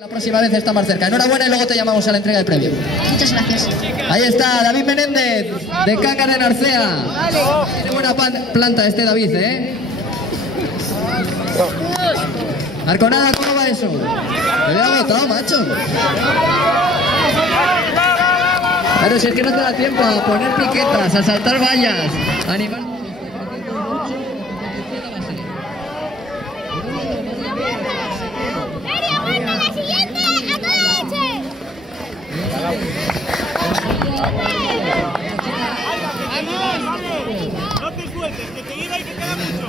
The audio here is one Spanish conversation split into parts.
La próxima vez está más cerca. Enhorabuena y luego te llamamos a la entrega del premio. Muchas gracias. Ahí está, David Menéndez, de Cangas de Narcea. Tiene buena planta este David, ¿eh? Arconada, ¿cómo va eso? Me había agotado, macho. Claro, si es que no te da tiempo a poner piquetas, a saltar vallas, a animar... No te sueltes, que te lleva y que queda mucho.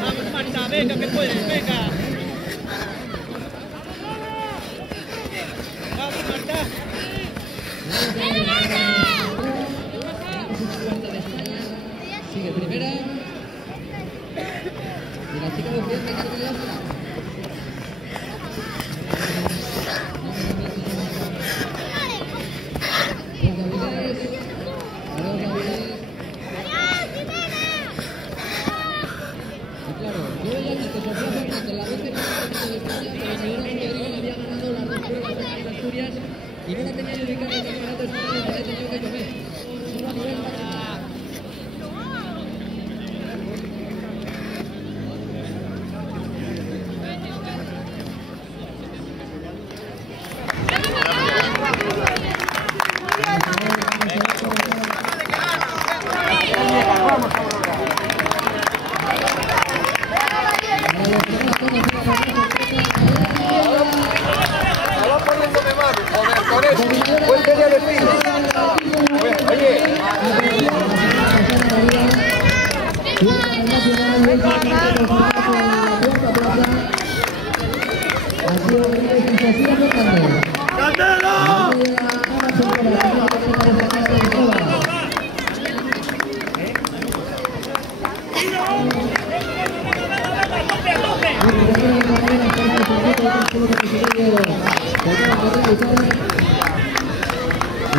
Vamos, Marta, venga, que puedes, venga. Vamos, Marta. Sigue primera. Y la chica de Occidente, Carlos. Y no la tenía yo ubicada en el campeonato español, la he tenido que comer. Solo a nivel nacional.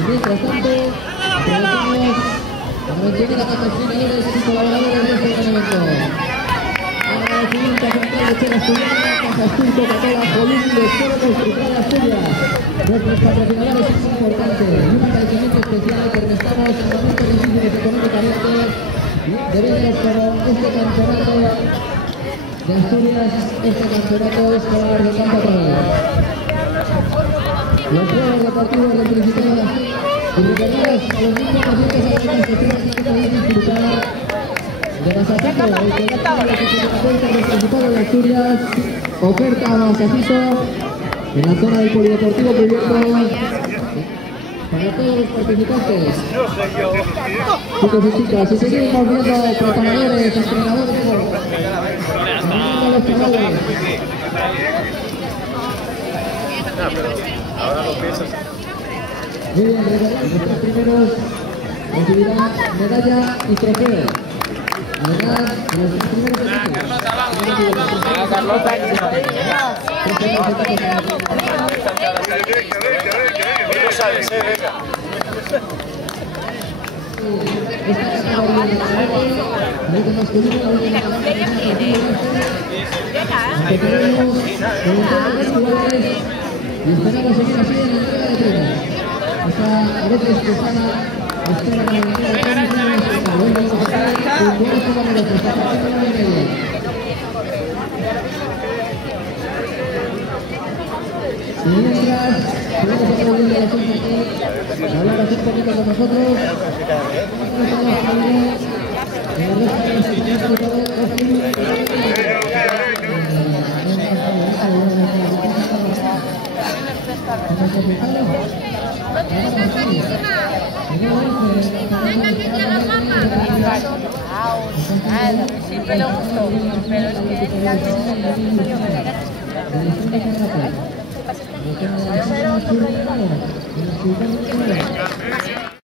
Mientras tanto, aprovechamos para mencionar a nuestros entrenadores y colaboradores de este entrenamiento. Agradecimiento a Central Lechera Asturiana, Casas Tur, Coca-Cola, Column, Lechero Constructora Asturias. Nuestros patrocinadores es importante. Y un agradecimiento especial porque estamos en momentos difíciles económicamente debido por este campeonato de Asturias, este campeonato escolar de campo otra. Los juegos deportivos del Principado de Asturias y recordados a los niños pacientes a las instituciones que pueden disfrutar de Masacito, el que da la participación del Principado de Asturias, oferta a Masacito en la zona del polideportivo cubierto para todos los participantes. Chicos y chicas, y seguimos viendo preparadores, entrenadores, a los chavales. Ahora lo piensas. Muy bien, los tres primeros recibirán medalla y trofeo. Además, los tres primeros No sabes, venga. esta categoría de karate, masculino, aunque tenemos voluntarios jugadores y esperamos seguir así en la entrega de premios. Hasta a veces que sana espera la entrega de premios y hoy vamos a estar con buenos compañeros hasta la primera de medio. Y mientras tenemos a través de la gente aquí hablar así un poquito con nosotros. Siempre le gustó, pero es que él